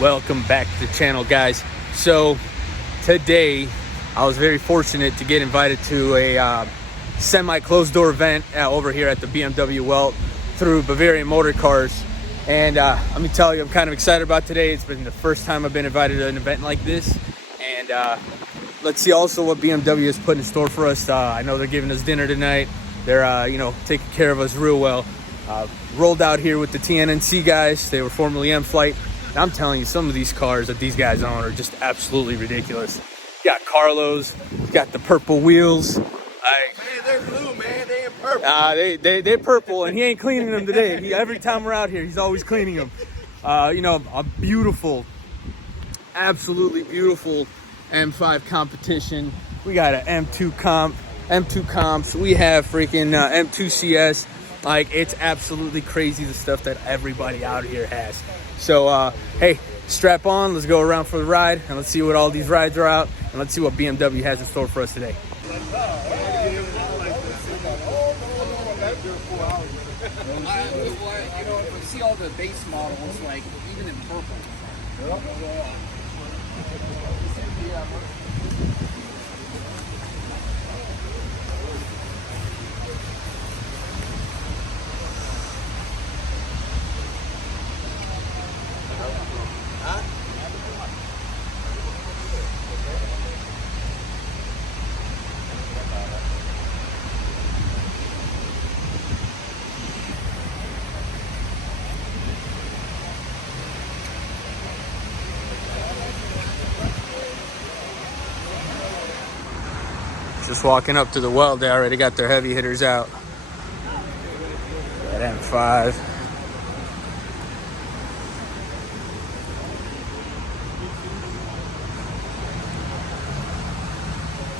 Welcome back to the channel, guys. So today I was very fortunate to get invited to a semi-closed door event over here at the BMW WELT through Bavarian Motor Cars. And let me tell you, I'm kind of excited about today. It's been the first time I've been invited to an event like this. And let's see also what BMW has put in store for us. I know they're giving us dinner tonight. They're taking care of us real well. Rolled out here with the T.N.N.C guys. They were formerly M-Flight. And I'm telling you, some of these cars that these guys own are just absolutely ridiculous. You got Carlos, you got the purple wheels. Man, they're blue, man. They ain't purple. They're purple, and he ain't cleaning them today. Every time we're out here, he's always cleaning them. A beautiful, absolutely beautiful M5 competition. We got an M2 comps. We have freaking M2 CS. Like, it's absolutely crazy the stuff that everybody out here has. So, hey, strap on. Let's go around for the ride, and let's see what all these rides are out, and let's see what BMW has in store for us today. You see all the base models, like even in purple. Just walking up to the WELT, they already got their heavy hitters out. That M5.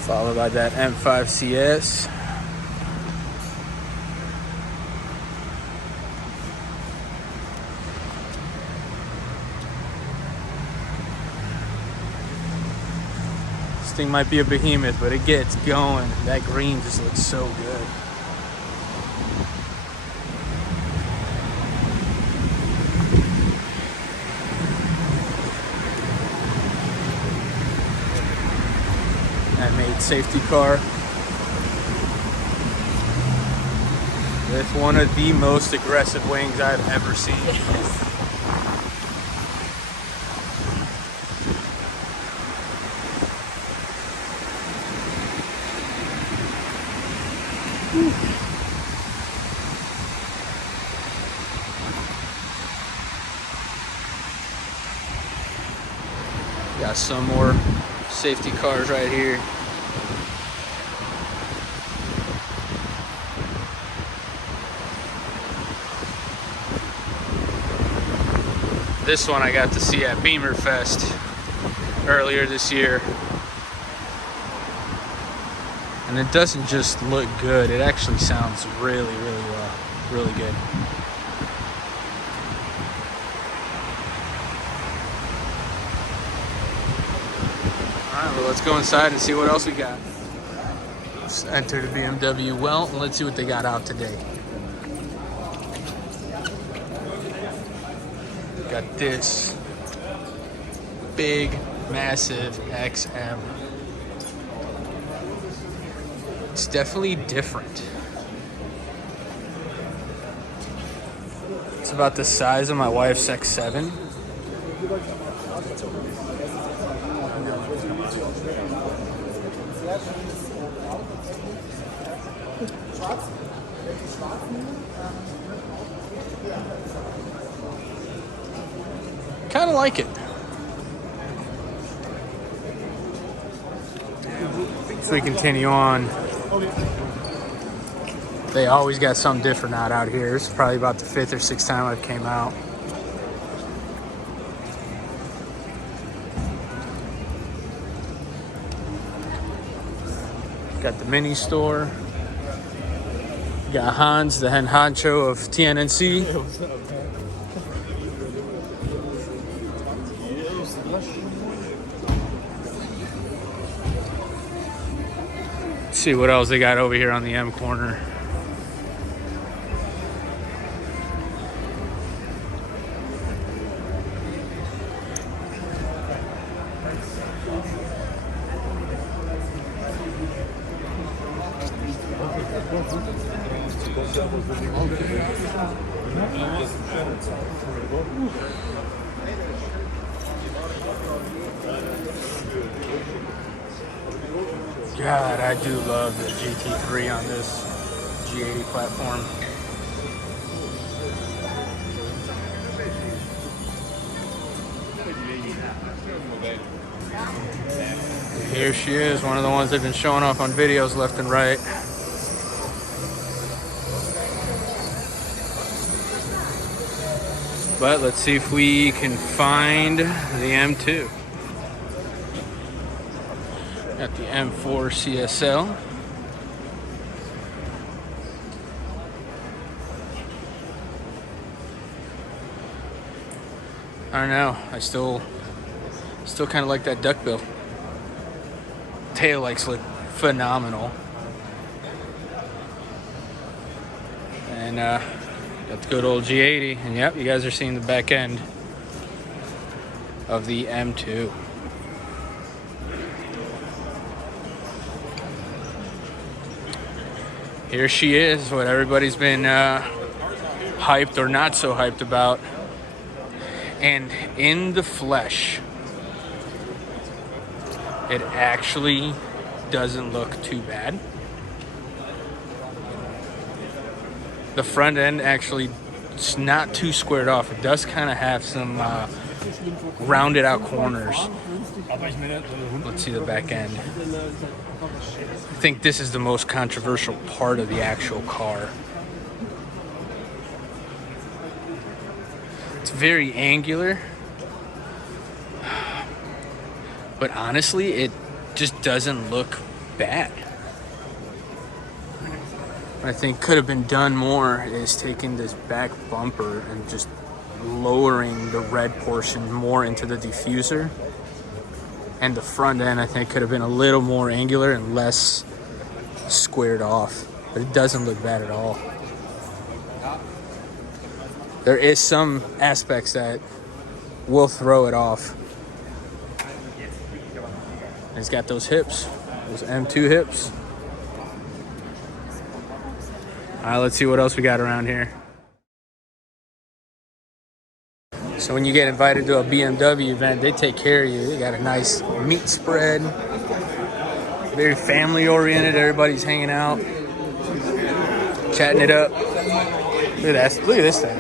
Followed by that M5 CS. This thing might be a behemoth, but it gets going. That green just looks so good. That made safety car with one of the most aggressive wings I've ever seen. Got some more safety cars right here. This one I got to see at Beamer Fest earlier this year. And it doesn't just look good, it actually sounds really, really well. Really good. Alright, well, let's go inside and see what else we got. Let's enter the BMW WELT and let's see what they got out today. Got this big, massive XM. It's definitely different. It's about the size of my wife's X7. Kind of like it. So we continue on. They always got something different out here. It's probably about the 5th or 6th time I've came out. Got the mini store. Got Hans, the head honcho of T.N.N.C. Let's see what else they got over here on the M corner. God, I do love the GT3 on this G80 platform. Here she is, one of the ones they've been showing off on videos left and right. But let's see if we can find the M2. Got the M4 CSL. I don't know. I still kind of like that duckbill. Tail lights look phenomenal. And got the good old G80. And yep, you guys are seeing the back end of the M2. Here she is, what everybody's been hyped or not so hyped about. And in the flesh, it actually doesn't look too bad. The front end actually, it's not too squared off. It does kind of have some rounded out corners. Let's see the back end. I think this is the most controversial part of the actual car. It's very angular, but honestly, it just doesn't look bad. What I think could have been done more is taking this back bumper and just lowering the red portion more into the diffuser. And the front end, I think, could have been a little more angular and less squared off. But it doesn't look bad at all. There is some aspects that will throw it off. It's got those hips, those M2 hips. All right, let's see what else we got around here. So when you get invited to a BMW event, they take care of you. They got a nice meat spread. Very family oriented. Everybody's hanging out, chatting it up. Look at that. Look at this thing.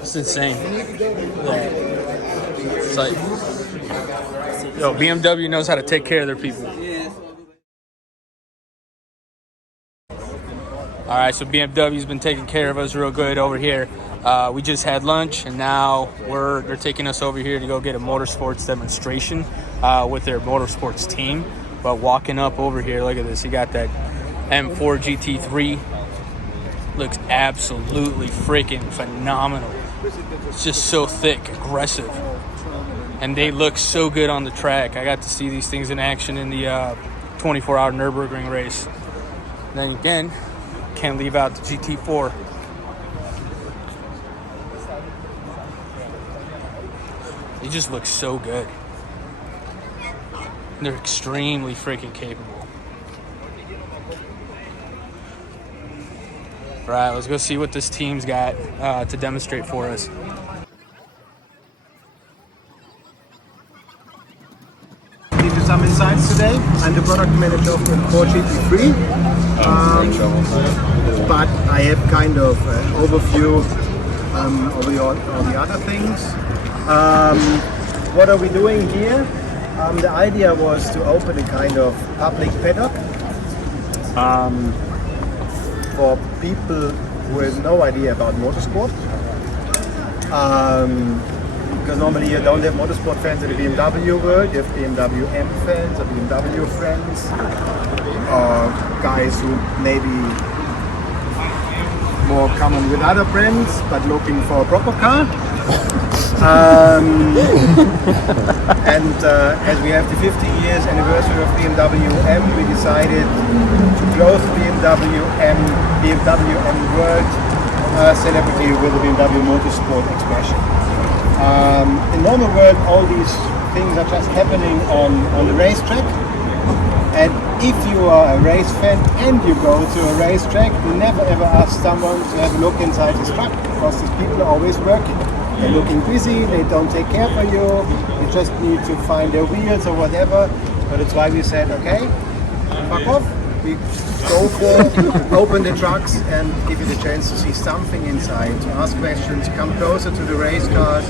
It's insane. Look at that. It's like, yo, BMW knows how to take care of their people. All right, so BMW's been taking care of us real good over here. We just had lunch, and now they're taking us over here to go get a motorsports demonstration with their motorsports team. But walking up over here, look at this. You got that M4 GT3. Looks absolutely freaking phenomenal. It's just so thick, aggressive. And they look so good on the track. I got to see these things in action in the 24-hour Nürburgring race. And then again, can't leave out the GT4. It just looks so good. And they're extremely freaking capable. All right, let's go see what this team's got to demonstrate for us. Into some insights today. I'm the product manager of the M4 GT3. But I have kind of an overview over all the other things. What are we doing here? The idea was to open a kind of public paddock for people who have no idea about motorsport. Because normally you don't have motorsport fans in the BMW world, you have BMW M fans or BMW friends, or guys who maybe more common with other brands but looking for a proper car. And as we have the 50 years anniversary of BMW M, we decided to close the BMW M World celebrity with the BMW Motorsport expression. In normal world, all these things are just happening on the racetrack, And if you are a race fan and you go to a racetrack, never ever ask someone to have a look inside his truck, because these people are always working. They're looking busy, they don't take care for you, you just need to find their wheels or whatever. But that's why we said, okay, fuck off. We go for, open the trucks and give you the chance to see something inside, to ask questions, come closer to the race cars,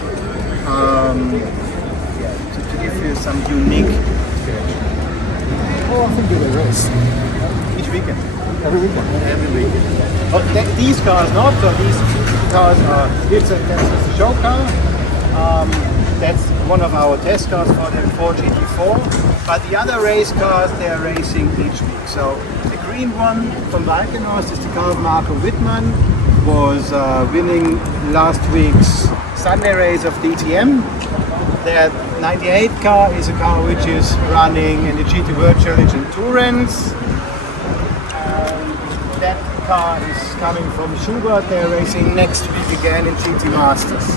to give you some unique experience. How often do they race? Each weekend. Every weekend? Every weekend. But these cars not, so these cars are, that's a show car. That's one of our test cars for the Ford GT4. But the other race cars, they are racing each week. So the green one from Valkenhorst is the car of Marco Wittmann, was winning last week's Sunday race of DTM. The 98 car is a car which is running in the GT World Challenge in Torrance. That car is coming from Schubert. They're racing next week again in GT Masters.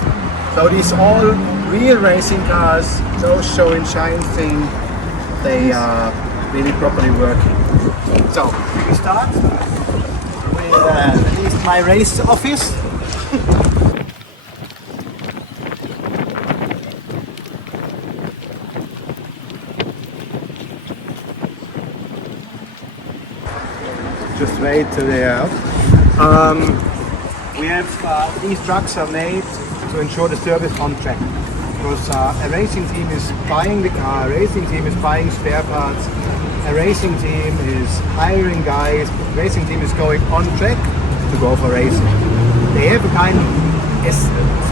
So these all real racing cars, those show and shine thing, they are really properly working. So we start with at least my race office. Just wait till they are out. We have these trucks are made to ensure the service on track, because a racing team is buying the car, a racing team is buying spare parts, a racing team is hiring guys, a racing team is going on track to go for racing. They have a kind of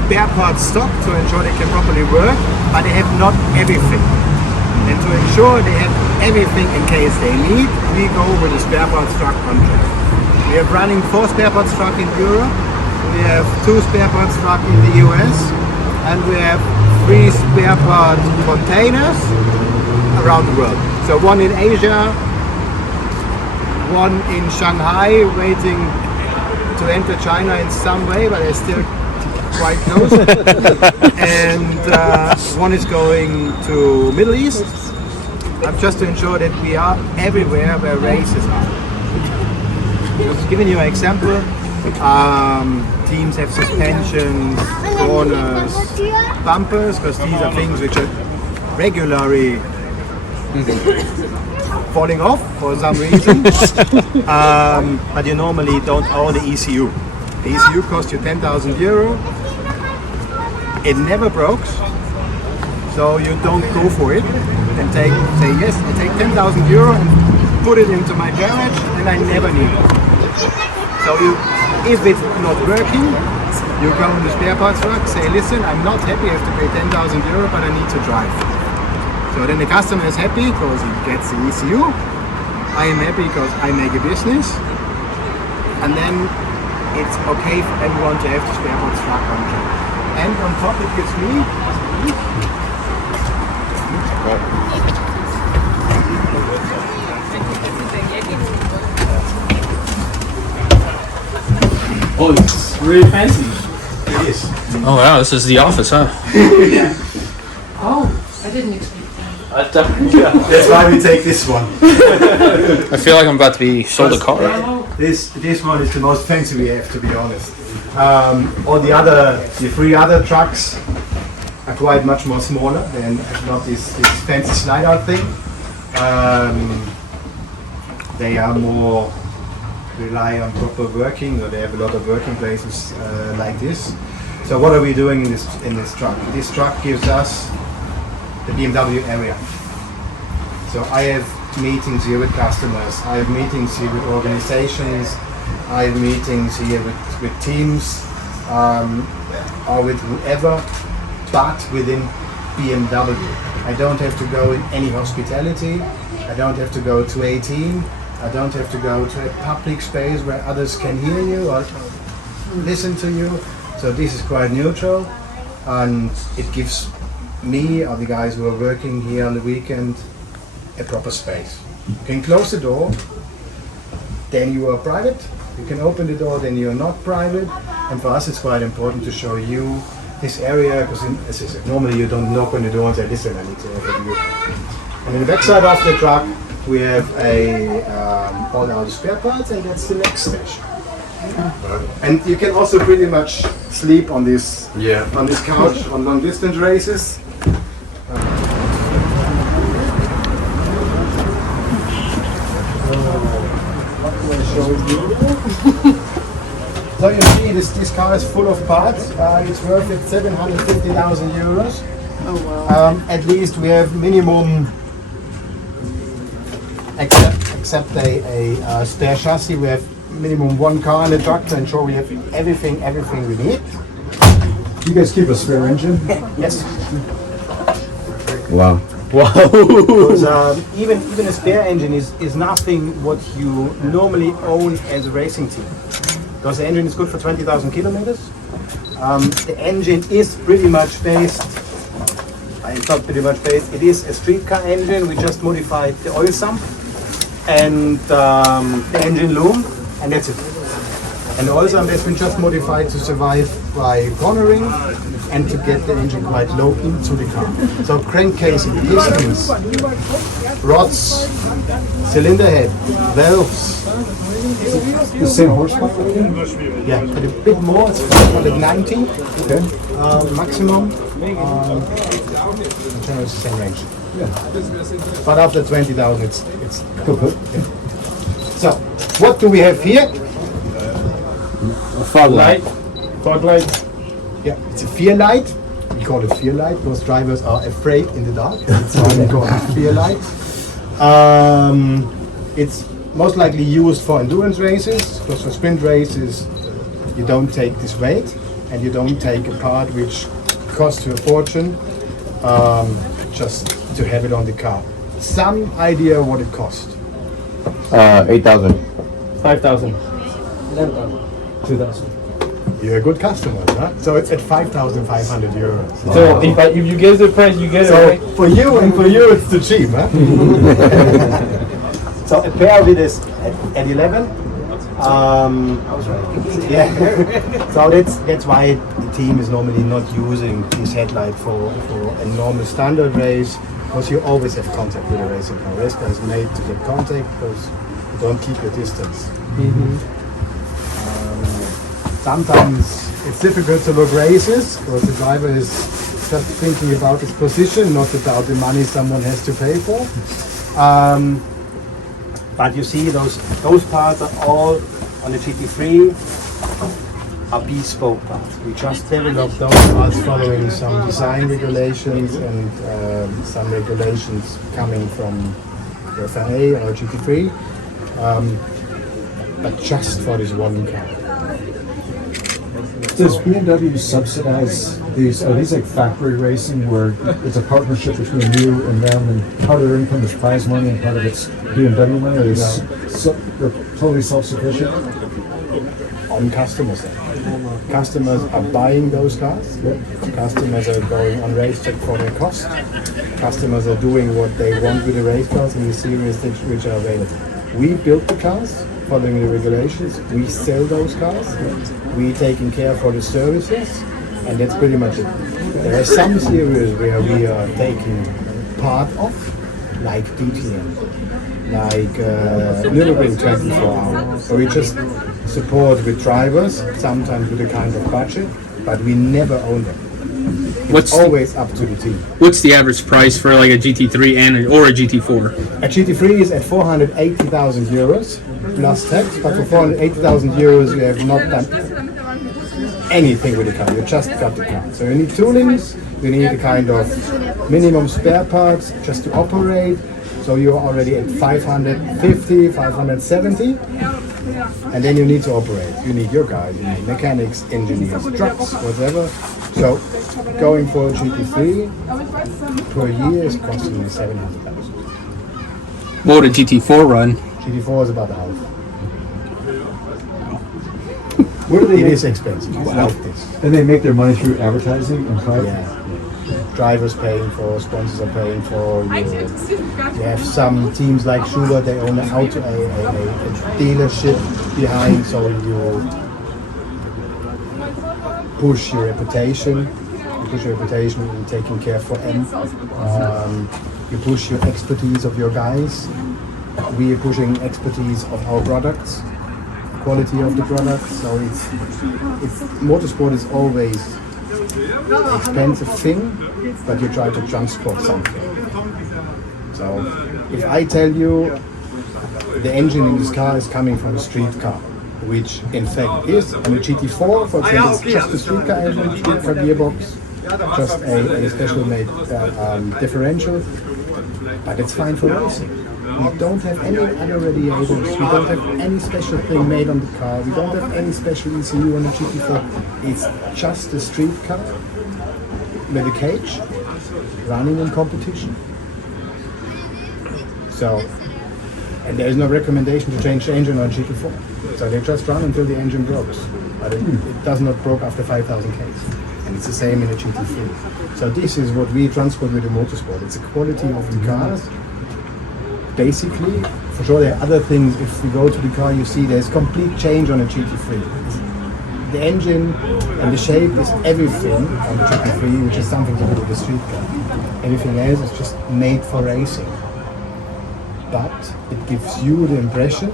spare parts stock to ensure they can properly work, but they have not everything. And to ensure they have everything in case they need, we go with a spare parts truck on track. We are running 4 spare parts truck in Europe, we have 2 spare parts truck in the US, and we have 3 spare part containers around the world. So 1 in Asia, 1 in Shanghai, waiting to enter China in some way, but they're still quite close. And 1 is going to Middle East, just to ensure that we are everywhere where races are. Just giving you an example, teams have suspensions, corners, bumpers, because these are things which are regularly falling off for some reason. But you normally don't own the ECU. The ECU costs you €10,000. It never breaks, so you don't go for it and say yes, I take €10,000 and put it into my garage and I never need it. So if it's not working, you go in the spare parts truck, say listen, I'm not happy, I have to pay €10,000, but I need to drive. So then the customer is happy because he gets the ECU, I am happy because I make a business, and then it's okay for everyone to have the spare parts truck on track. And on top it gives me Oh, it's really fancy. it is. Oh wow, this is the office, huh? Oh, I didn't expect that. That's why we take this one. I feel like I'm about to be sold a car. This one is the most fancy we have, to be honest. All the 3 other trucks are quite much more smaller and not this fancy slide-out thing. They are more rely on proper working, or they have a lot of working places like this. So what are we doing in this truck? This truck gives us the BMW area. So I have meetings here with customers, I have meetings here with organizations, I have meetings here with teams, or with whoever, but within BMW. I don't have to go in any hospitality, I don't have to go to a team, I don't have to go to a public space where others can hear you or listen to you. So this is quite neutral, and it gives me or the guys who are working here on the weekend a proper space. You can close the door, then you are private. You can open the door, then you are not private. And for us it's quite important to show you this area, because as I said, normally you don't knock on the door and say, listen, I need to have a view. And in the backside of the truck we have all our spare parts, and that's the next station. And you can also pretty much sleep on this couch on long distance races. So you see, this car is full of parts. It's worth it 750,000 euros. Oh wow. At least we have minimum, except a spare chassis, we have minimum one car in the truck to ensure we have everything we need. You guys keep a spare engine? Yes. Wow. Because even a spare engine is nothing what you normally own as a racing team. Because the engine is good for 20,000 kilometers. The engine is pretty much based. It's not pretty much based. It is a street car engine. We just modified the oil sump and the engine loom, and that's it. And the oil sump has been just modified to survive by cornering and to get the engine quite low into the car. So crankcasing, pistons, rods, cylinder head, valves. The same horsepower? Yeah, but a bit more. It's 590 maximum. It's the same range. Yeah. But after 20,000, it's good. Yeah. So, what do we have here? A fog light. Fog light. Yeah, it's a fear light. We call it fear light because drivers are afraid in the dark. That's why we call it fear light. It's most likely used for endurance races, because for sprint races you don't take this weight and you don't take a part which costs you a fortune just to have it on the car. Some idea what it cost? 8,000. 5,000. 2,000. You're a good customer, huh? So it's at 5,500 euros. So if you give the price, you get it. So Right? for you and for you it's too cheap, huh? So a pair with this at 11. I was right. Yeah. So that's why the team is normally not using this headlight for a normal standard race, because you always have contact with a racing car. Race car is made to get contact because you don't keep your distance. Sometimes it's difficult to look races because the driver is just thinking about his position, not about the money someone has to pay for. But you see, those parts are all on the GT3 are bespoke parts. We just developed those parts following some design regulations and some regulations coming from the FIA or GT3, but just for this one car. Does BMW subsidize these? Are these like factory racing where it's a partnership between you and them, and part of their income is prize money and part of it's BMW money? Or they're totally self-sufficient? On customers then. Customers are buying those cars. Customers are going on race check for their cost. Customers are doing what they want with the race cars in the series which are available. We build the cars following the regulations. We sell those cars. We taking care for the services, and that's pretty much it. There are some series where we are taking part of, like DTM, like Nürburgring 24 hours. So we just support with drivers, sometimes with a kind of budget, but we never own them. It's always up to the team. What's the average price for like a GT3 or a GT4? A GT3 is at 480,000 euros plus tax, but for 480,000 euros you have not done anything with the car, you just got the car. So you need toolings, you need a kind of minimum spare parts just to operate, so you're already at 550, 570, and then you need to operate. You need your guys, you need mechanics, engineers, trucks, whatever. So going for a GT3 per year is costing me 700,000. What would a GT4 run? GT4 is about half. Where do they It make, is expensive. It's like this. and they make their money through advertising and private? Yeah. Drivers paying for, sponsors are paying for. You have some teams like Schuler, they own a dealership behind, so you push your reputation. You push your reputation in taking care for them. You push your expertise of your guys. we are pushing expertise of our products, quality of the products. So it's motorsport is always an expensive thing, but you try to transport something. So if I tell you the engine in this car is coming from a street car, which in fact is, and a GT4, for example, it's just a street car engine, street car gearbox, just a special made differential, but it's fine for racing. We don't have any other radiators, we don't have any special thing made on the car, we don't have any special ECU on the GT4. It's just a street car with a cage running in competition. So, and there is no recommendation to change the engine on GT4. So they just run until the engine breaks. But it does not break after 5,000 Ks. And it's the same in a GT3. So this is what we transport with the motorsport. It's the quality of the cars. Basically, for sure there are other things. If you go to the car, you see there's complete change on a GT3. The engine and the shape is everything on the GT3, which is something to do with the street car. Everything else is just made for racing. But it gives you the impression,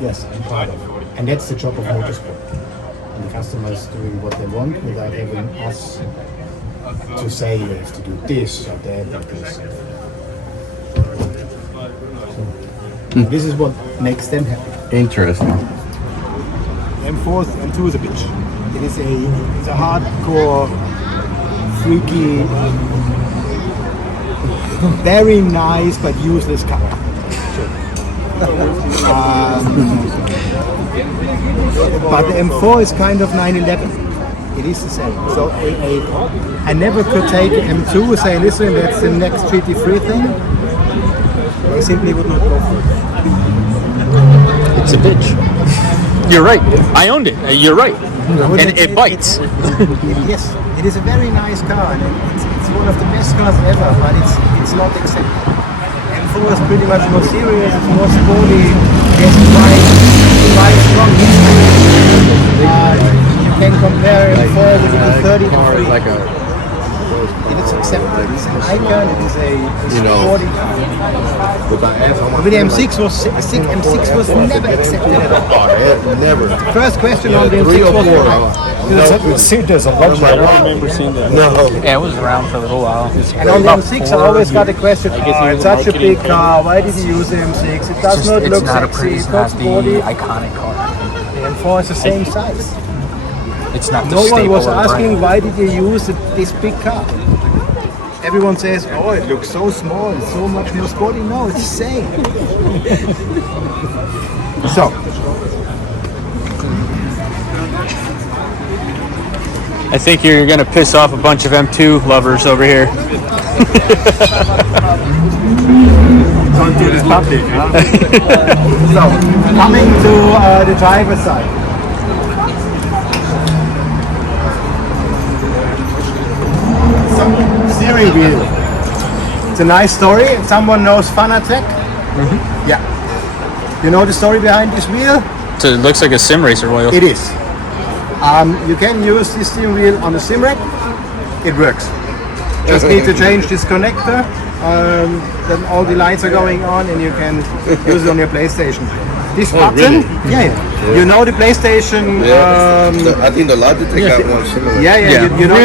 yes, I'm part of it. And that's the job of motorsport. And the customers doing what they want without having us to say you have to do this or that or this. So, this is what makes them happy. Interesting. M4 is a bitch. It's a hardcore, freaky, very nice but useless car. But the M4 is kind of 911. It is the same. So I never could take an M2 and say, listen, that's the next GT3 thing. I simply would not go for it. It's a bitch. You're right. I owned it. You're right. And it bites. Yes, it is a very nice car. And it's one of the best cars ever, but it's not accepted. M4 is pretty much more serious, it's more sporty, it's quite strong history. You can compare M4 with the 30 to 3. It is accepted. It's an icon. It is a sporty car. But the M6 was never accepted at all. Never. First question on the M6 was There's a bunch. I don't remember seeing that. No. Yeah, it was around for a little while. and on the M6 I always got the question, it's such a big car, why did you use the M6? It does not look sexy, it's not sporty. iconic car. The M4 is the same size. It's not the No one staple was of the asking brand. why did you use this big car? Everyone says, oh, it looks so small, it's so much more sporty. No, it's the same. So, I think you're gonna piss off a bunch of M2 lovers over here. don't do this public. So, coming to the driver's side. Steering wheel. It's a nice story. Someone knows Fanatec? Yeah. You know the story behind this wheel? So it looks like a sim racer wheel. It is. You can use this steering wheel on the sim rack. It works. Just need to change this connector. Then all the lights are going on, and you can use it on your PlayStation. This button, really? yeah. You know the PlayStation. I think the Logitech got one similar. Yeah. You know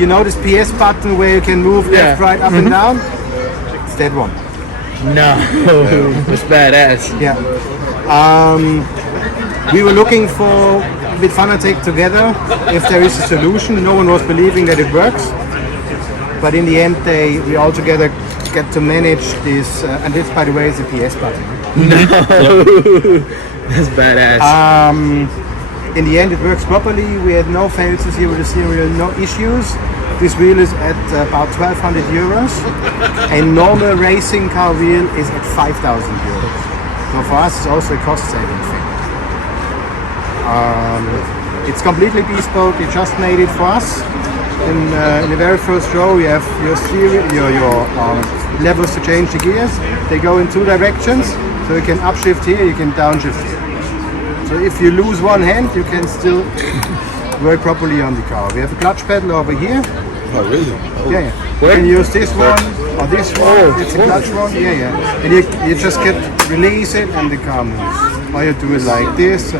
you know this PS button where you can move left, right, up and down. It's that one. No, it's badass. Yeah. We were looking for with Fanatec together if there is a solution. No one was believing that it works, but in the end, we all together get to manage this. And this, by the way, is a PS button. No, that's badass. In the end, it works properly. We had no failures here with the steering wheel, no issues. This wheel is at about 1,200 euros. A normal racing car wheel is at 5,000 euros. So for us, it's also a cost-saving thing. It's completely bespoke. They just made it for us. In the very first row, you have your steering, your levels to change the gears. They go in two directions, so you can upshift here, you can downshift here. So if you lose one hand, you can still work properly on the car. We have a clutch pedal over here. Oh, really? Yeah, yeah. You can use this one or this one. It's a clutch one. Yeah, yeah. And you just get release it and the car moves. Or you do it like this,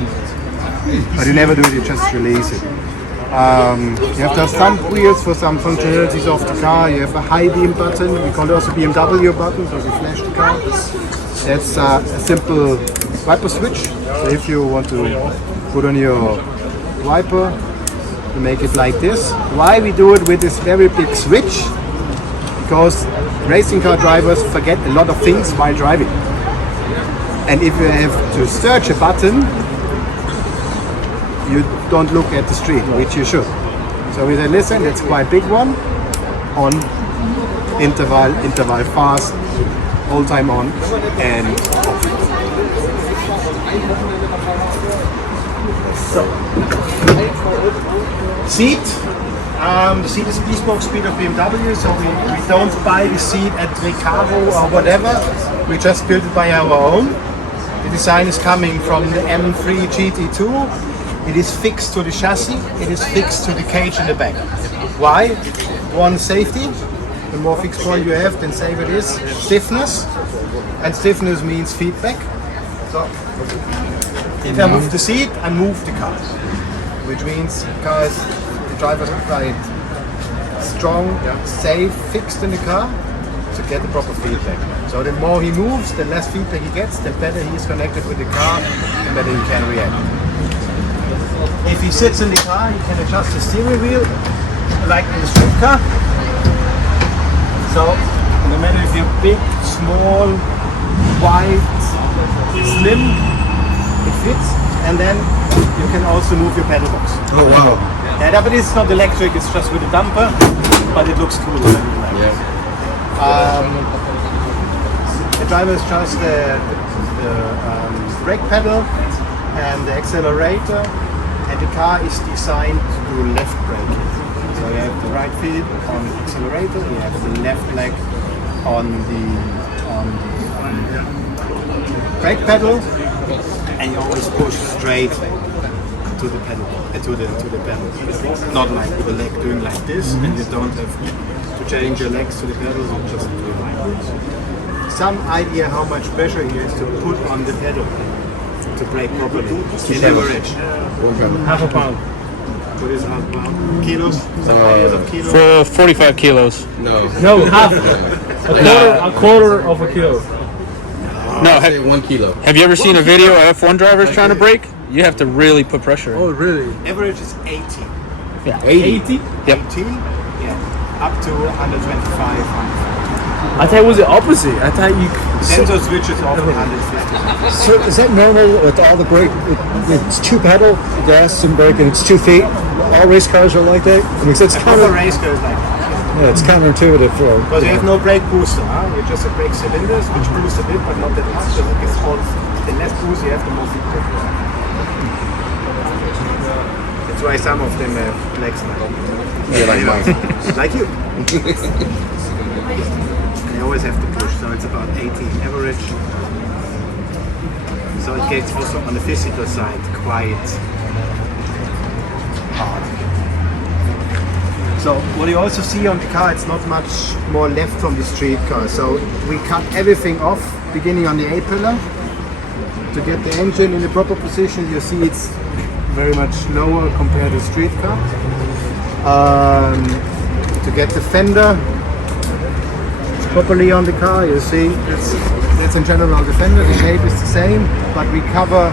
but you never do it. You just release it. You have the front wheels for some functionalities of the car. You have a high beam button. We call it also BMW button, so you flash the car. That's a simple wiper switch. So if you want to put on your wiper, you make it like this. Why we do it with this very big switch? Because racing car drivers forget a lot of things while driving. And if you have to search a button, you don't look at the street, which you should. So we said, listen, it's quite a big one. On, interval fast, all time on, and off. So, seat. The seat is bespoke speed of BMW, so we don't buy the seat at Recaro or whatever. We just build it by our own. The design is coming from the M3 GT2. It is fixed to the chassis. It is fixed to the cage in the back. Why? One, safety. The more fixed point you have, then safer it is. Stiffness. And stiffness means feedback. So, if I move the seat, I move the car. Which means the drivers are quite strong, safe, fixed in the car to get the proper feedback. So the more he moves, the less feedback he gets, the better he is connected with the car, the better he can react. If he sits in the car, he can adjust the steering wheel like in the street car. So no matter if you're big, small, wide, slim, it fits. And then you can also move your pedal box. Oh, wow. Yeah, but it's not electric, it's just with a dumper, but it looks cool. The driver is just the brake pedal and the accelerator, and the car is designed to do left braking. So you have the right feet on the accelerator, you have the left leg on the brake pedal, and you always push straight to the pedal, to the pedal. Not like with the leg doing like this, and you don't have to change your legs to the pedal, you just do it like this. Some idea how much pressure he has to put on the pedal to brake properly. In average. Half a pound. What is half a pound? Kilos? Some ideas of kilos? For 45 kilos. No, half. A quarter of a kilo. No, Say 1 kilo. have you ever seen a video of F1 drivers trying to brake? You have to really put pressure in. Oh, really? Average is 80. Yeah. 80? Yep. 80? Yeah. Up to 125. I thought it was the opposite. I thought you. Sensor switches off 150. So is that normal with all the brake? It's 2 pedal, gas and brake, and it's 2 feet. All race cars are like that. I mean, it's Proper counter. race goes like that. Yeah, it's counterintuitive for. Because you have no brake booster, huh? You just have brake cylinders, which boost a bit, but not that much. So it's all, the less boost you have, the more feedback you have. That's why some of them have legs now. Yeah, like mine. Like you. They always have to push, so it's about 80 average. So it gets also on the physical side quite hard. So what you also see on the car, it's not much more left from the street car. So we cut everything off, beginning on the A-pillar. To get the engine in the proper position, you see it's very much lower compared to street car. To get the fender properly on the car, you see that's in general on the fender. The shape is the same, but we cover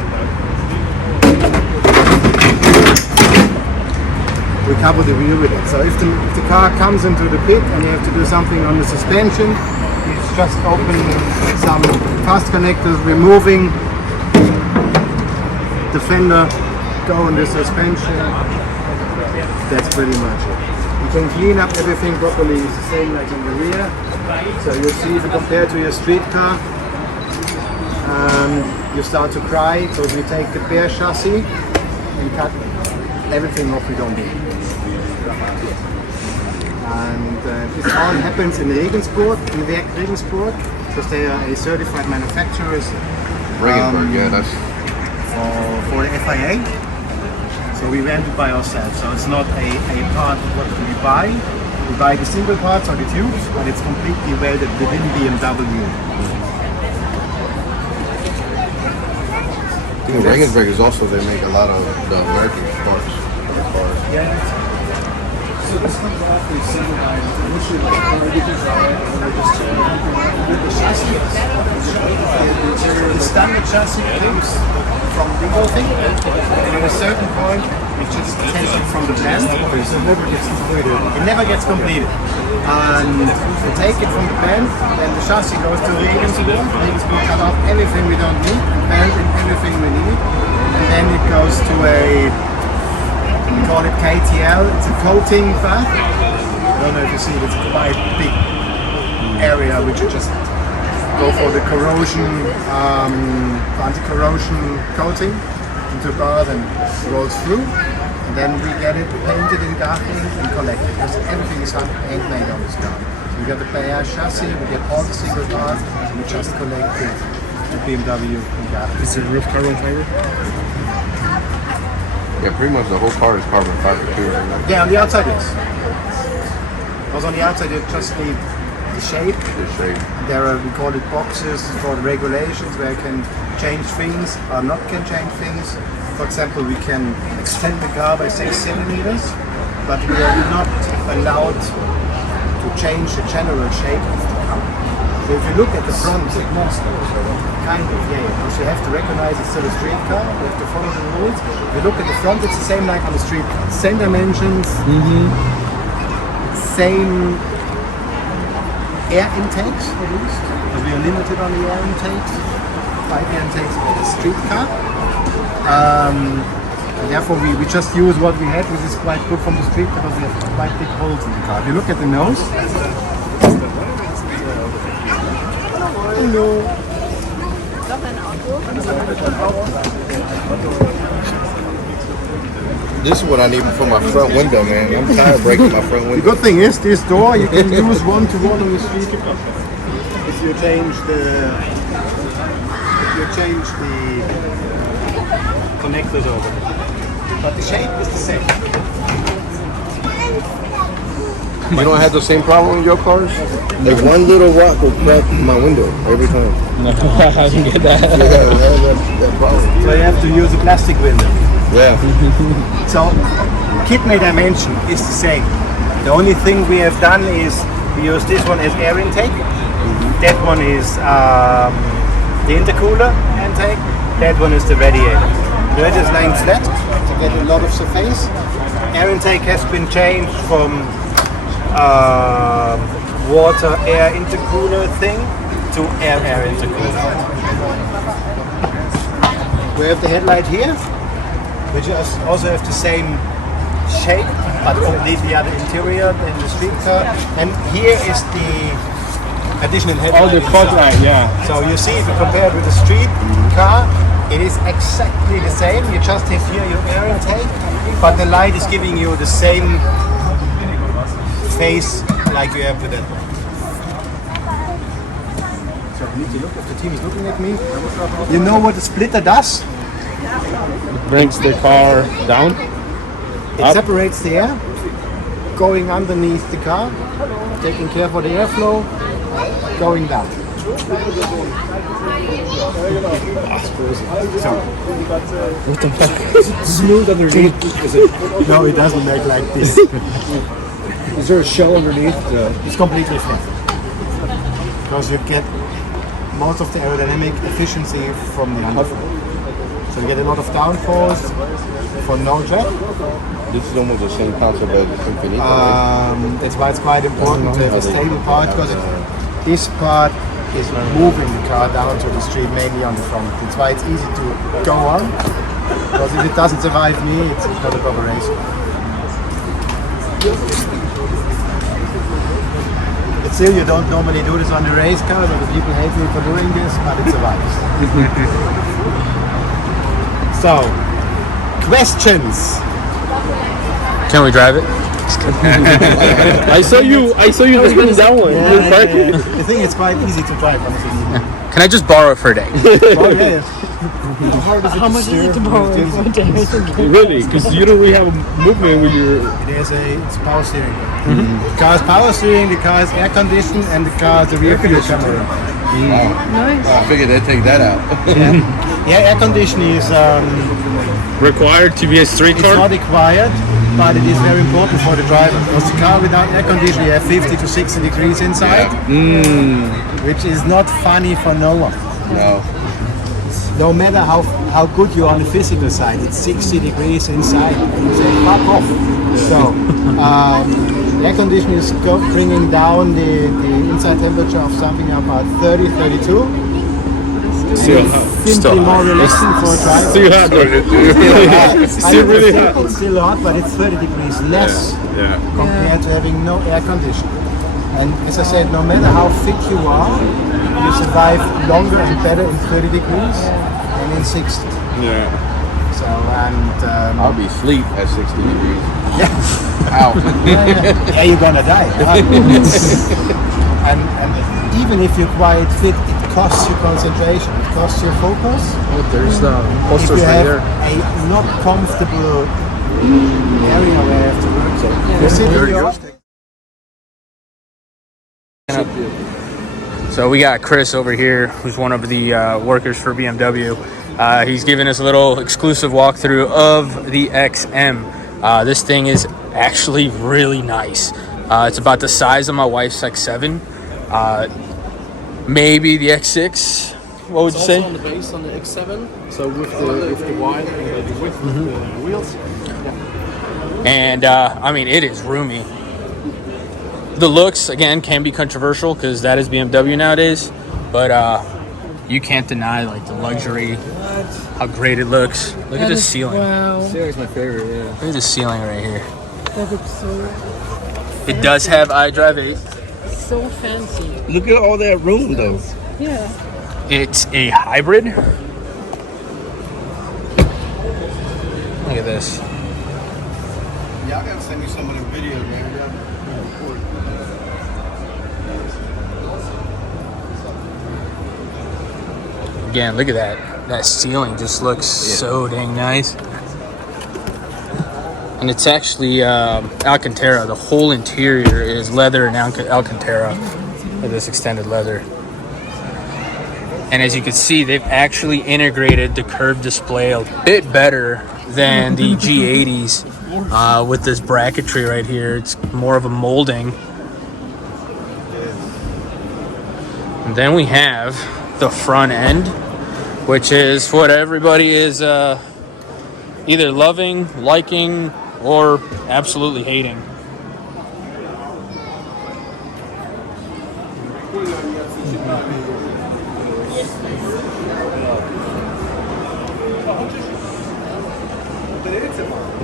the wheel with it. So if the car comes into the pit and you have to do something on the suspension, it's just open some fast connectors, removing the fender, go on the suspension. That's pretty much it. You can clean up everything properly. It's the same like in the rear. So you see, if you compare to your street car, you start to cry because we take the bare chassis and cut everything off we don't need. And this all happens in Regensburg, in Werk Regensburg, because they are a certified manufacturers Regensburg, yeah, that's. for the FIA. So we rent it by ourselves. So it's not a part what we buy. We buy the single parts or the tubes, but it's completely welded within BMW. I think Regensburg is also, they make a lot of the American parts. Yeah. So this comes off the single line. Initially, like, when I get design, and then I just with the chassis. The standard chassis comes from the whole thing, and at a certain point, it just takes it from the plant. So it never gets completed. It never gets completed. And we take it from the plant, then the chassis goes to Regensburg. Regensburg cut off everything we don't need, and everything we need, and then it goes to a, we call it KTL, it's a coating bath. I don't know if you see it, it's a quite big area which you just go for the corrosion, anti-corrosion coating into a bath and rolls through. And then we get it painted in darkening and collected because everything is handmade on this car. So we get the bare chassis, we get all the single parts, and we just collect it at BMW in darkening. Is the roof carbon fiber? Yeah, pretty much the whole car is carbon fiber too. Yeah, on the outside yes. Because on the outside you just need the shape. The shape. There are, we call it boxes for the regulations where you can change things or not can change things. For example, we can extend the car by 6 centimeters, but we are not allowed to change the general shape of the car. So if you look at the front, kind of, yeah, because you have to recognize it's still a street car, you have to follow the rules. If you look at the front, it's the same like on the street car. Same dimensions, same air intakes at least, because we are limited on the air intakes. 5 air intakes for the street car. And therefore we just use what we had, which is quite good from the street because we have quite big holes in the car. If you look at the nose. Hello. This is what I need for my front window, man. I'm tired of breaking my front The window. good thing is this door you can use one-to-one on the street if you change the connectors over. But the shape is the same. You don't have the same problem with your cars? Like one little rock will crack my window every time. No, I can get that. Yeah, that problem. So you have to use a plastic window. Yeah. So kidney dimension is the same. The only thing we have done is we use this one as air intake. That one is the intercooler intake. That one is the radiator. The other is lying flat to get a lot of surface. Air intake has been changed from water air intercooler thing to air intercooler. We have the headlight here, which also have the same shape but completely other interior than the street car. And here is the additional headlight. Oh, the fog light, yeah. So you see, if you compare it with the street car, it is exactly the same. You just have here your air intake, but the light is giving you the same face like you have with that one. So I need to look if the team is looking at me. You know what the splitter does? It brings the car down. It separates the air, going underneath the car, taking care for the airflow, going down. What the fuck? Is it smooth underneath? Is it? No, it doesn't make like this. Is there a shell underneath? It's completely flat. Because you get most of the aerodynamic efficiency from the underfloor. So you get a lot of downforce for no jet. This is almost the same concept as the Infinito, right? That's why it's quite important to have a stable part, because this part is moving the car down to the street, mainly on the front. That's why it's easy to go on, because if it doesn't survive me, it's not a proper race. But still, you don't normally do this on the race car, but the people hate me for doing this, but it survives. So, questions? Can we drive it? I saw you just bring that one. Yeah, You're parking. I think it's quite easy to drive, honestly. Can I just borrow it for a day? Oh, yeah. How much is it to borrow for a day? Really? Because you don't really have a movement when you're... It's power steering. The car is power steering, the car is air conditioned, and the car is the rear view camera. Nice. I figured they'd take that out. Yeah, air conditioning is Required to be a street it's car? not required, but it is very important for the driver. Because the car without air conditioning, you have 50 to 60 degrees inside, which is not funny for no one. No. No matter how good you are on the physical side, it's 60 degrees inside. You say, fuck off. So, air conditioning is bringing down the inside temperature of something about 30, 32. Simply more relaxing for a driver. Still hot, though. Still really hot. It's still hot, but it's 30 degrees less compared to having no air conditioning. And as I said, no matter how fit you are, you survive longer and better in 30 degrees than in 60. Yeah. So, and I'll be asleep at 60 degrees. out. Yeah, you're gonna die. And even if you're quite fit, it costs you concentration, it costs you focus. Oh, there's the If posters you right have there. a not comfortable area where you have to work, so you're sitting here. So we got Chris over here, who's one of the workers for BMW. He's giving us a little exclusive walkthrough of the XM. This thing is actually really nice. It's about the size of my wife's X7. Maybe the X6. What would you say? On the base on the X7, so with the wide and the width of the wheels. And I mean, it is roomy. The looks, again, can be controversial because that is BMW nowadays, but you can't deny like the luxury, how great it looks. Look at the ceiling. Wow. Ceiling's my favorite. Yeah. Look at the ceiling right here. That looks so It does have iDrive 8. so fancy. Look at all that room, though. Yeah. It's a hybrid. Look at this. Y'all gotta send me some of the video, man. Again, look at that. That ceiling just looks so dang nice. And it's actually Alcantara. The whole interior is leather and Alcantara with this extended leather. And as you can see, they've actually integrated the curved display a bit better than the G80s with this bracketry right here. It's more of a molding. And then we have the front end, which is what everybody is either loving, liking, or absolutely hating.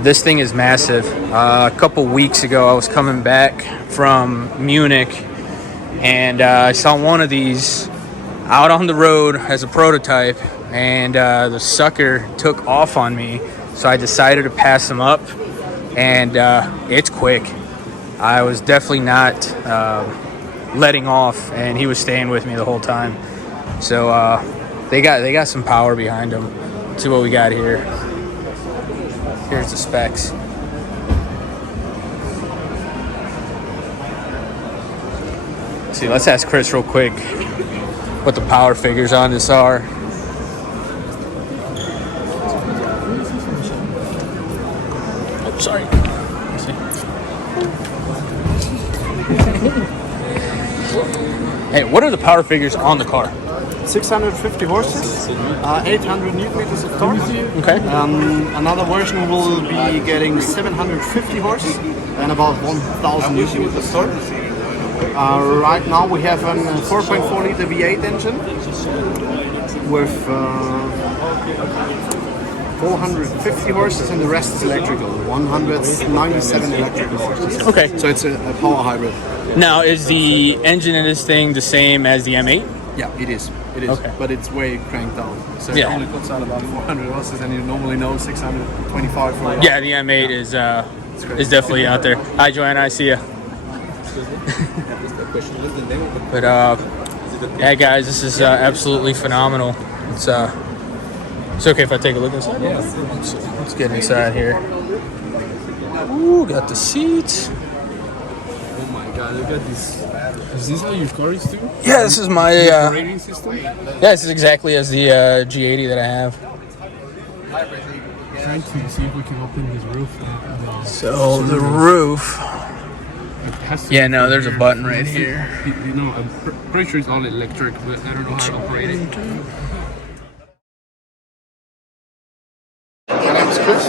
This thing is massive. A couple weeks ago, I was coming back from Munich, and I saw one of these out on the road as a prototype, and the sucker took off on me, so I decided to pass him up, and it's quick. I was definitely not letting off, and he was staying with me the whole time. So they got some power behind them. Let's see what we got here. Here's the specs. See, let's ask Chris real quick what the power figures on this are. Oh, sorry. Let's see. Hey, what are the power figures on the car? 650 horses, 800 newton meters of torque. Okay. Another version will be getting 750 horses and about 1,000 newton meters of torque. Right now we have a 4.4 liter V8 engine with 450 horses, and the rest is electrical. 197 electrical horses. Okay. So it's a power hybrid. Now, is the engine in this thing the same as the M8? Yeah, it is. It is. Okay. But it's way cranked down. So Yeah. it only puts out about 400 horses, and you normally know 625 for Yeah, the M8 is definitely out there. Hi, Joanna, I see you. But yeah, guys, this is absolutely phenomenal. It's It's okay if I take a look inside? Yeah. Let's get inside here. Ooh, got the seats. Oh my god, look at this. Is this how your car is too? Yeah, this is my Rating system? yeah, this is exactly as the G80 that I have. Trying to see if we can open his roof. So the roof. Yeah, no, there's a button right here. You know, I'm pretty sure it's all electric, but I don't know how to operate it. My name is Chris.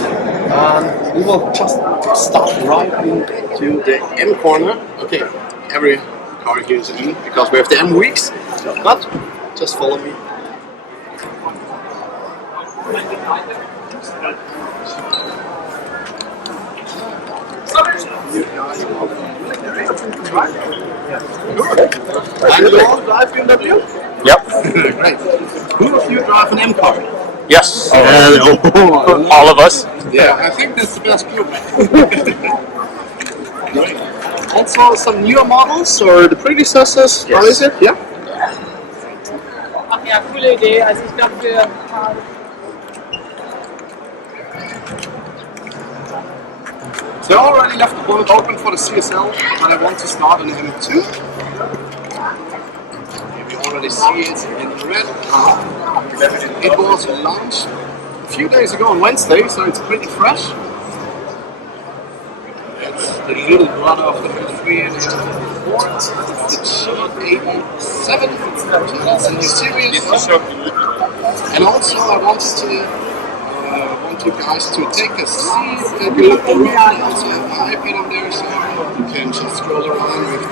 We will just start right into the M corner. Okay, every car here is M because we have the M weeks, but just follow me. And you all drive BMW? Yep. Great. Who of you drive an M car? Yes. Oh, All of us. yeah, I think that's the best group. Great. Also some newer models or the predecessors? Yes. How is it? Yeah? Ach ja, coole Idee. Also ich glaube, wir So I already left the bonnet open for the CSL, but I want to start on the M2. You already see it in red. It was launched a few days ago on Wednesday, so it's pretty fresh. It's the little brother of the M3 and the M4. It's the G87 M2 series. And also I wanted to want you guys to take a seat, take a look around. I also have my iPad on there, so you can just scroll around with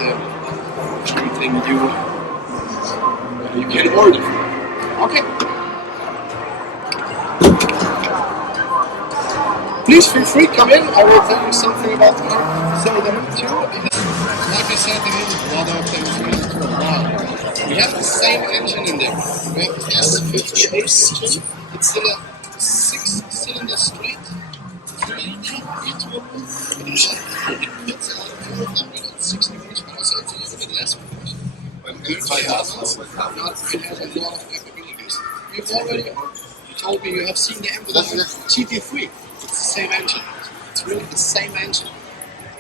everything you can order. Okay. Please feel free, come in. I will tell you something about the car. So the M2, like I said, there is a lot of them for a while. We have the same engine in there. We have the S58 engine. It's still a 6-cylinder straight. It fits a lot of fuel, we got 60 horsepower, so it's a little bit less force. But it has a lot of capabilities. You told me you have seen the BMW GT3. It's the same engine. It's really the same engine.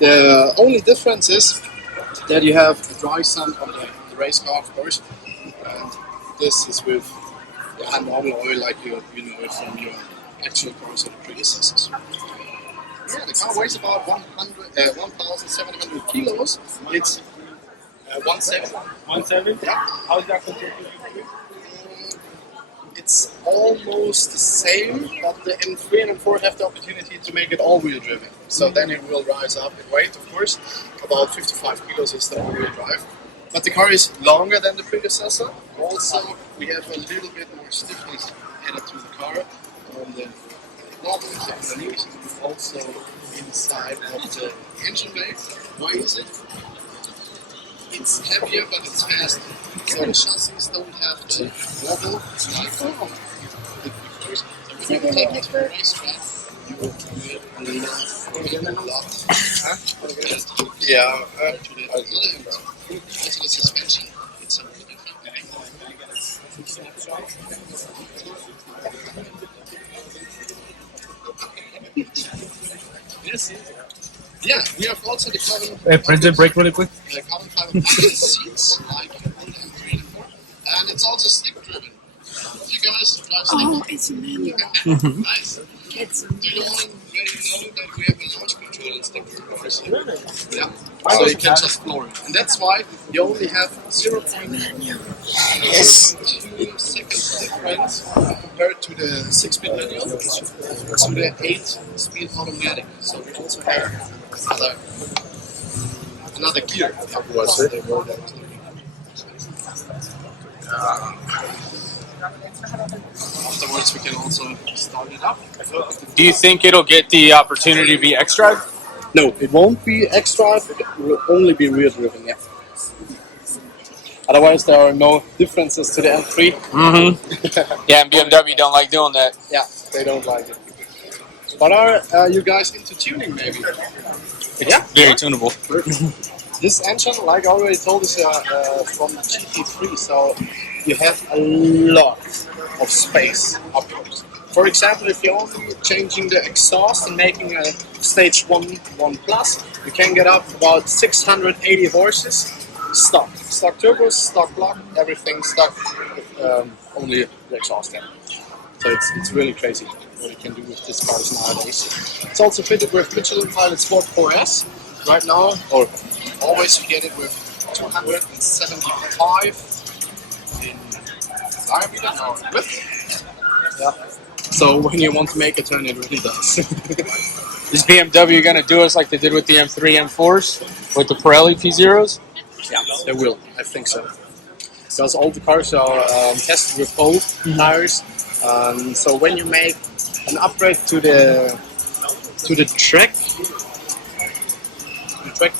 The only difference is that you have a dry sump on the race car, of course. And this is with normal oil like you know it from your actual cars or the predecessors. Yeah, the car weighs about 1,700 kilos. It's 1.7. 1.7? Yeah. How is that compared to you? It's almost the same, but the M3 and M4 have the opportunity to make it all-wheel driven. So then it will rise up in weight, of course. About 55 kilos is the all-wheel drive. But the car is longer than the predecessor. Also, we have a little bit more stiffness added to the car on the knobs underneath. Also inside of the engine bay. Why is it? It's heavier, but it's faster. So the chassis don't have the wobble like the first. So when you take it to the racetrack, you will feel a lot. Yeah, to the other end. Also the suspension, it's a little bit Yes. Yeah, we have also the carbon. Press the brake really quick. The carbon fiber seats, like on the M3 and M4, and it's also stick driven. You guys drive stick? Oh, it's a manual. Nice. It's a Do you already know that we have a launch control in stick cars? Yeah. So you can just floor it. And that's why you only have 0.2 seconds difference compared to the 6-speed manual to the 8-speed automatic. So we also have another gear. Afterwards we can also start it up. Do you think it'll get the opportunity to be X-Drive? No, it won't be X-Drive, it will only be rear driven, yeah. Otherwise there are no differences to the M3. Mm-hmm. Yeah, and BMW don't like doing that. Yeah, they don't like it. But are you guys into tuning maybe? Yeah? Very tunable. This engine, like I already told, is from the GT3, so you have a lot of space upwards. For example, if you're only changing the exhaust and making a stage 1 plus, you can get up about 680 horses. Stock turbos, stock block, everything stock. Only the exhaust there. So it's really crazy what you can do with these cars nowadays. It's also fitted with Michelin Pilot Sport 4S. Right now, or always you get it with 275 in diameter or width. Yeah. So when you want to make a turn, it really does. Is BMW going to do us like they did with the M3, M4s with the Pirelli P0s? Yeah, they will. I think so. Because all the cars are tested with both tires. So when you make an upgrade to the track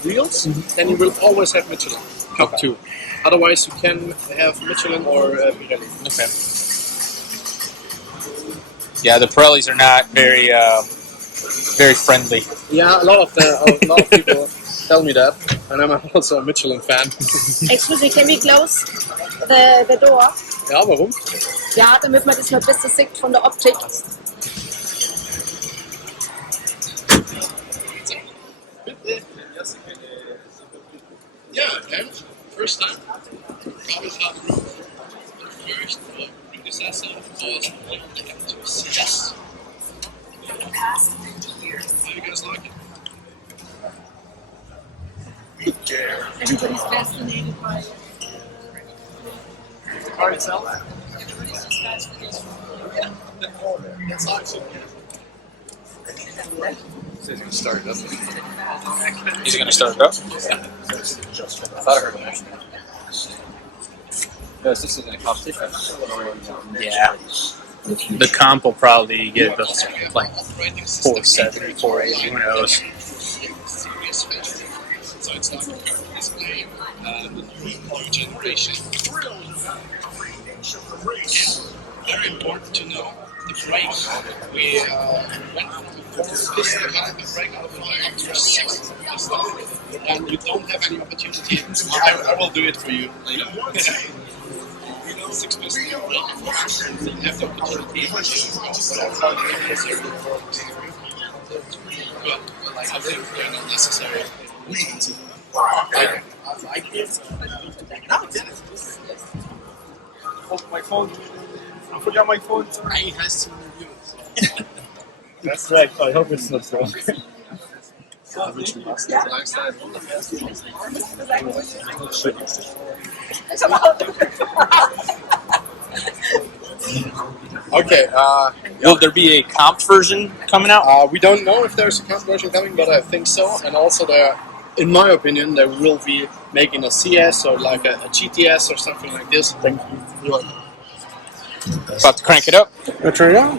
wheels, then you will always have Michelin Cup 2. Otherwise, you can have Michelin or Pirelli. Okay. Yeah, the Pirellis are not very friendly. Yeah, a lot of people tell me that, and I'm also a Michelin fan. Excuse me, can we close the door? Ja, warum? Ja, damit man das noch besser sieht von der Optik. Yeah, and first time, cars have roof. The first predecessor was the M2 CS. How do you guys like it? Everybody's fascinated by it. The car itself? It's awesome. He's going to start it up. He's going to start it up? I thought I heard him. Yes, this is a competition. Yeah. The comp will probably get the like 470, 480, who knows. So it's like a current display, the new generation. Very important to know the brake. We went from a 4-piston brake up to a 6-piston, and you don't have any opportunity. I will do it for you later. 6-piston brake. You have the opportunity to but like I think they're not necessary. I like it. Oh, my phone. I forgot my phone. I has some reviews. That's right. I hope it's not so. Okay, Will there be a comp version coming out? we don't know if there's a comp version coming, but I think so. And also, there, in my opinion, they will be making a CS or like a GTS or something like this. Thank you. About to crank it up? Let's try it out.